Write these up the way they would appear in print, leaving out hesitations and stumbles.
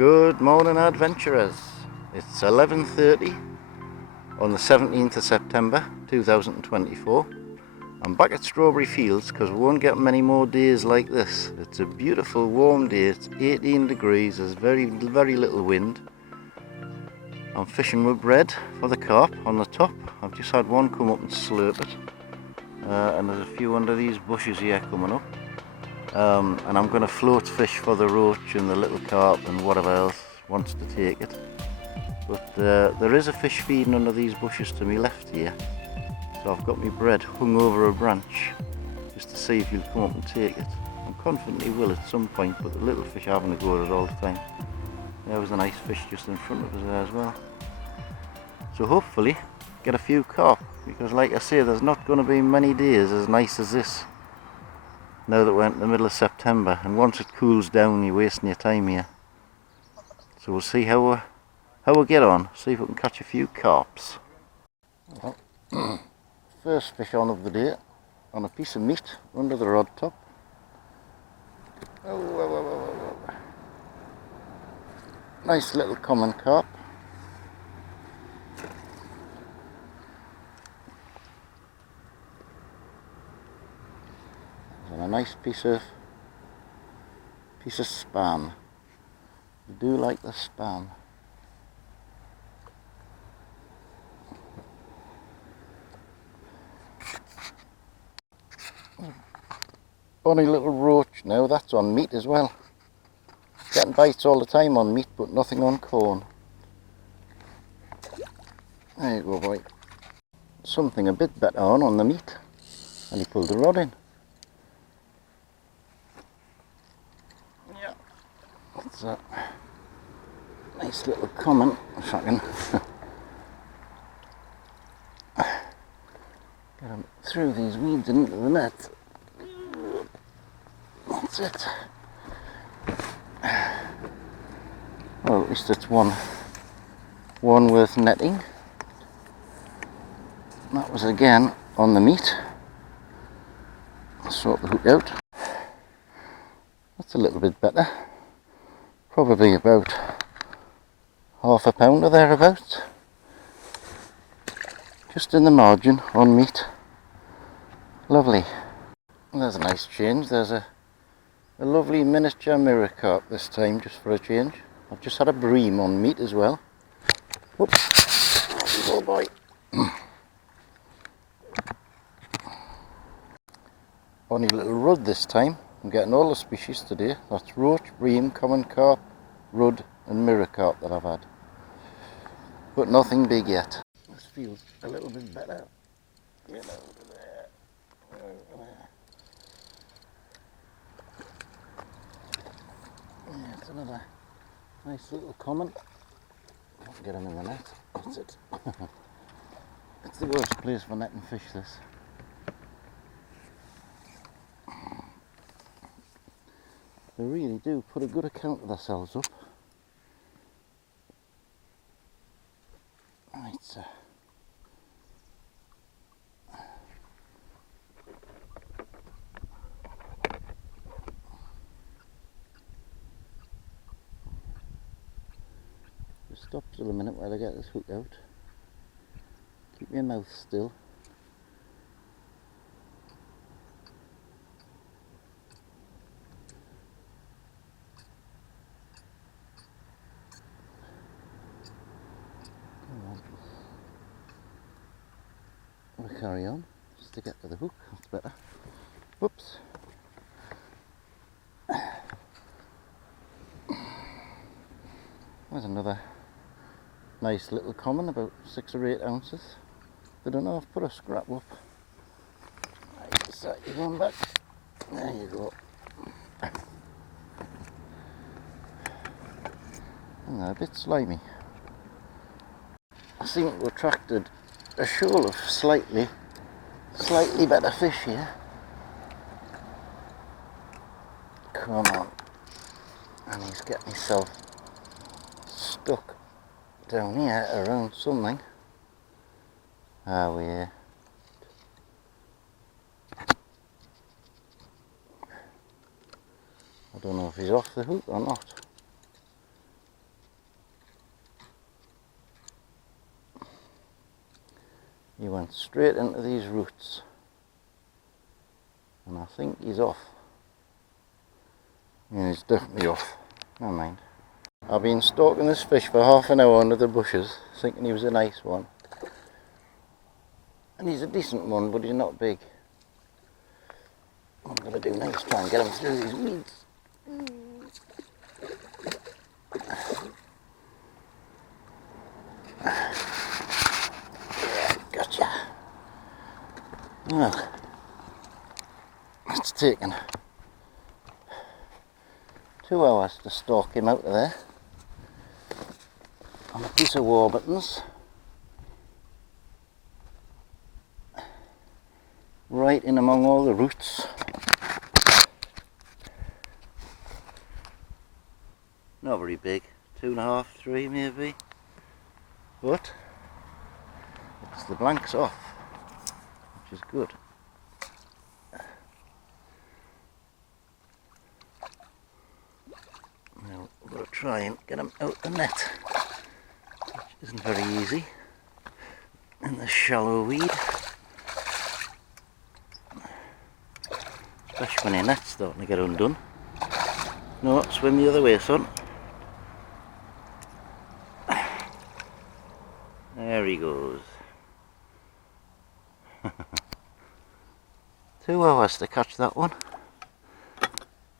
Good morning, adventurers. It's 11:30 on the 17th of September 2024. I'm back at Strawberry Fields because we won't get many more days like this. It's a beautiful warm day. It's 18 degrees. There's very little wind. I'm fishing with bread for the carp on the top. I've just had one come up and slurp it, and there's a few under these bushes here coming up. And I'm going to float fish for the roach and the little carp and whatever else wants to take it. But there is a fish feeding under these bushes to my left here, so I've got my bread hung over a branch just to see if he'll come up and take it. I'm confident he will at some point, but the little fish are having a go at it all the time. There was a nice fish just in front of us there as well. So hopefully get a few carp, because like I say, there's not going to be many days as nice as this now that we're in the middle of September, and once it cools down you're wasting your time here. So we'll see how we get on, see if we can catch a few carps. Well, first fish on of the day, on a piece of meat under the rod top. Nice little common carp. And a nice piece of spam. I do like the spam. Funny little roach now, that's on meat as well. Getting bites all the time on meat, but nothing on corn. There you go, boy. Something a bit better on the meat. And he pulled the rod in. Yeah. That's a nice little common, if I can get him through these weeds and into the net. That's it. Well, at least it's one worth netting. That was again on the meat. I'll sort the hook out. That's a little bit better. Probably about half a pound or thereabouts. Just in the margin on meat. Lovely. And there's a nice change. There's a lovely miniature mirror carp this time, just for a change. I've just had a bream on meat as well. Whoops. There you go, boy. Funny little rudd this time. I'm getting all the species today. That's roach, bream, common carp, rudd and mirror carp that I've had. But nothing big yet. This feels a little bit better. Get over there. Yeah, it's another nice little common. Can't get him in the net. That's it. It's the worst place for netting fish, this. They really do put a good account of themselves up. Right, so just stop for a minute while I get this hook out. Keep your mouth still. We'll carry on, just to get to the hook, that's better. Whoops. There's another nice little common, about 6 or 8 ounces. I don't know, I've put a scrap up. Right, so you're going back. There you go. And they're a bit slimy. I seem to have attracted a shoal of slightly better fish here. Come on. And he's getting himself stuck down here around something. Ah, we're here. I don't know if he's off the hook or not. went straight into these roots. And I think he's off. Yeah, he's definitely off. Never mind. I've been stalking this fish for half an hour under the bushes, thinking he was a nice one. And he's a decent one, but he's not big. What I'm going to do now is try and get him through these weeds. Yeah, gotcha. Well, it's taken 2 hours to stalk him out of there on a piece of Warburtons, right in among all the roots. Not very big, 2.5, 3 maybe, but it's the blanks off, which is good. Now we're going to try and get him out the net, which isn't very easy in this shallow weed, especially when your net's starting to get undone. No, swim the other way, son. There he goes. 2 hours to catch that one.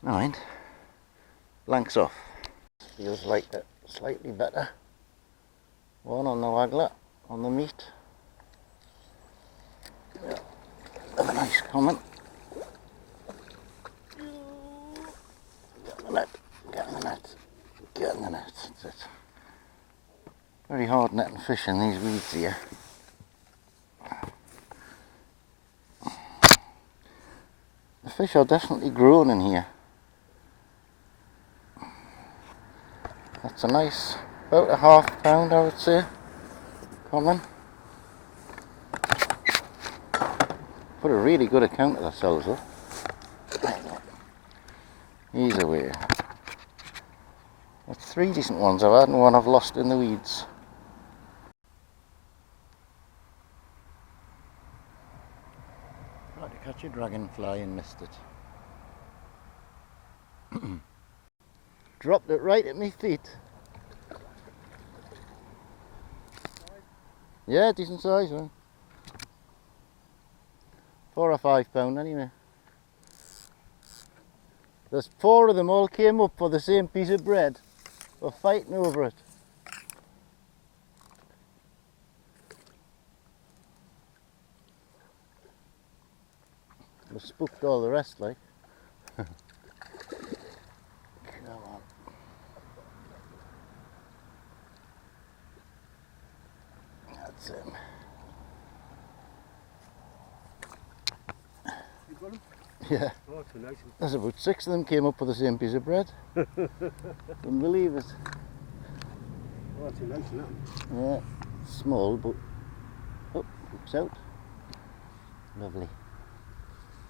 Never mind. Blanks off. Feels like a slightly better one on the waggler, on the meat. Yeah. Have a nice comment. Get in the net, get in the net, get in the net. That's it. Very hard netting fish in these weeds here. The fish are definitely growing in here. That's a nice, about a ½ pound I would say, common. Put a really good account of ourselves though. He's away. That's 3 decent ones I've had and 1 I've lost in the weeds. Tried to catch a dragonfly and missed it. Dropped it right at my feet. Yeah, decent size one. 4 or 5 pound anyway. There's 4 of them all came up for the same piece of bread. We're fighting over it. We spooked all the rest like. Come on. That's him. You got him? Yeah. Oh, too nice. There's about 6 of them came up for the same piece of bread. Couldn't believe it. Oh, too nice, isn't it? Yeah, small but oh, hooks out. Lovely.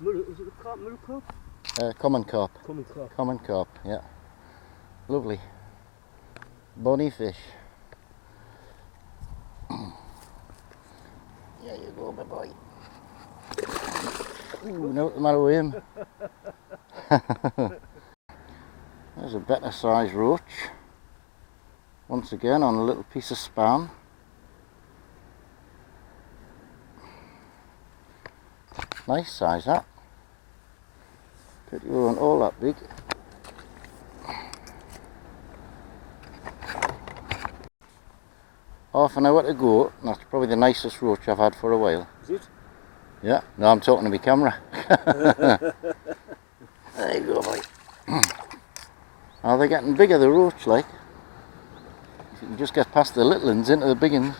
Is it a carp, mirror carp? Common carp. Common carp. Common carp, yeah. Lovely. Bonny fish. There you go, my boy. Ooh, no, what's the matter with him? There's a better size roach. Once again on a little piece of spam. Nice size that. Pity we weren't all that big. Half an hour to go. That's probably the nicest roach I've had for a while. Is it? Yeah, no, I'm talking to my camera. There you go, boy. Are they getting bigger, the roach, like? If you can just get past the little ones into the big ones.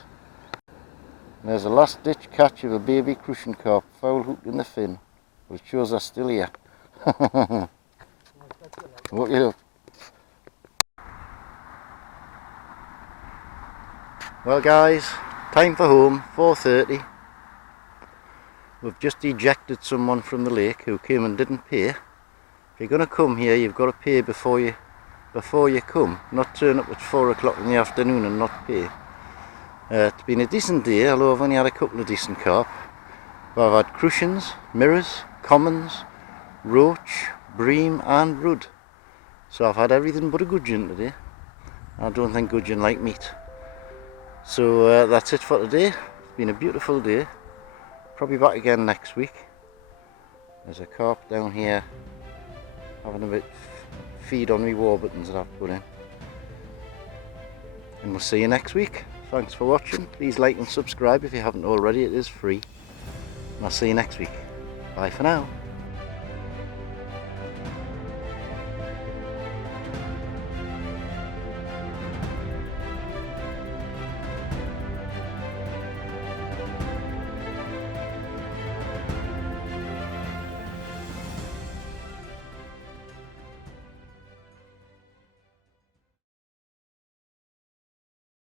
There's a last ditch catch of a baby crucian carp, foul hooked in the fin. But it shows they're still here. What you do? Well guys, time for home, 4:30. We've just ejected someone from the lake who came and didn't pay. If you're going to come here, you've got to pay before you come, not turn up at 4 o'clock in the afternoon and not pay. It's been a decent day, although I've only had a couple of decent carp. But I've had crucians, mirrors, commons, roach, bream and rudd. So I've had everything but a gudgeon today. I don't think gudgeon like meat. So that's it for today. It's been a beautiful day. Probably back again next week. There's a carp down here having a bit feed on me Warburtons that I've put in. And we'll see you next week. Thanks for watching. Please like and subscribe if you haven't already. It is free. And I'll see you next week. Bye for now.